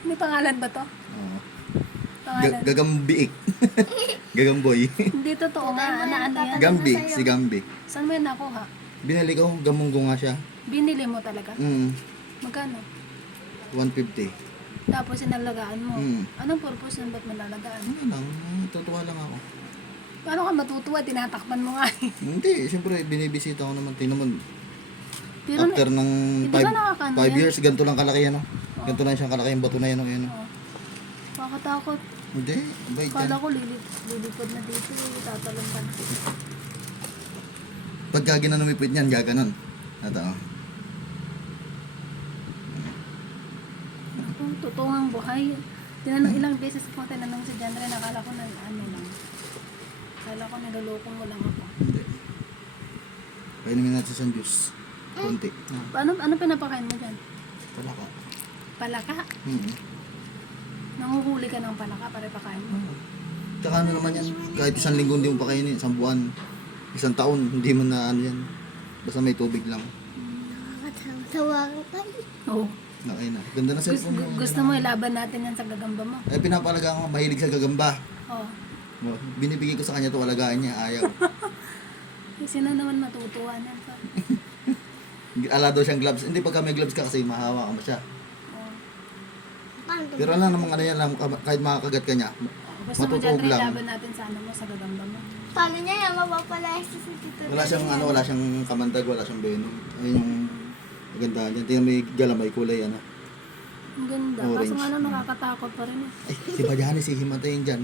May pangalan ba to? Oo. Pangalan? Gagambiik. Gagamboy. Hindi totoo nga. Ano yan? Gambi, si Gambi. Saan mo yan nakuha? Binili ko, gamunggo nga siya. Binili mo talaga? Magkano? 150. Tapos inalagaan mo. Anong purpose nun? Ba't malalagaan? Ano lang, tutuwa lang ako. Paano ka matutuwa? Tinatakpan mo nga eh. Hindi, siyempre, binibisita ko naman. Tingnan mo, Pero after ng hindi ba nakakano 5 yan? years, ganito lang kalaki yan. Ganito lang siyang kalaki yung bato na yan. Yan. Makatakot. Hindi, bait Kala yan. ko lilipod na dito. Tatalon ka na. Pagka ginanumipit niyan, gaganon. Ito, oh. Totoo ang buhay. Tinanong ilang beses ko tinanong si John Ren. Nakala ko na ano lang. Akala ko naluloko mo lang ako. Hindi. Painumin natin sa juice. Kunti. Ano pinapakain mo dyan? Wala ka. Palaka? Nanguhuli ka ng palaka para pakain mo. Tsaka ano naman yan, kahit 1 linggo hindi mo pakainin, 1 buwan, 1 taon, hindi mo na ano yan. Basta may tubig lang. Tawagan ka. Oo. Nakain na. Ganda na cellphone mo. Gusto mo ilaban natin yan sa gagamba mo? Eh, pinapalaga ko, mahilig sa gagamba. Oo. Binibigay ko sa kanya ito, alagaan niya, ayaw. Sino naman matutuwa niyan pa? Ala daw siyang gloves. Hindi, pagka may gloves ka kasi mahawa ka mo siya. Oo. Pero alam namang ano yan, kahit makakagat ka niya, Gusto mo dyan matutuog lang. ilaban natin sa ano mo, sa gagamba mo? Paano niya yan? Mapapalayas sa tito. Wala siyang ano, wala siyang kamandag, wala siyang venom. Ayun yung maganda niyan. Tingnan mo yung galamay kulay, ano. Ang ganda. Orange. Kaso nga lang nakakatakot pa rin eh. Ay, si Bajani, si himatayin dyan.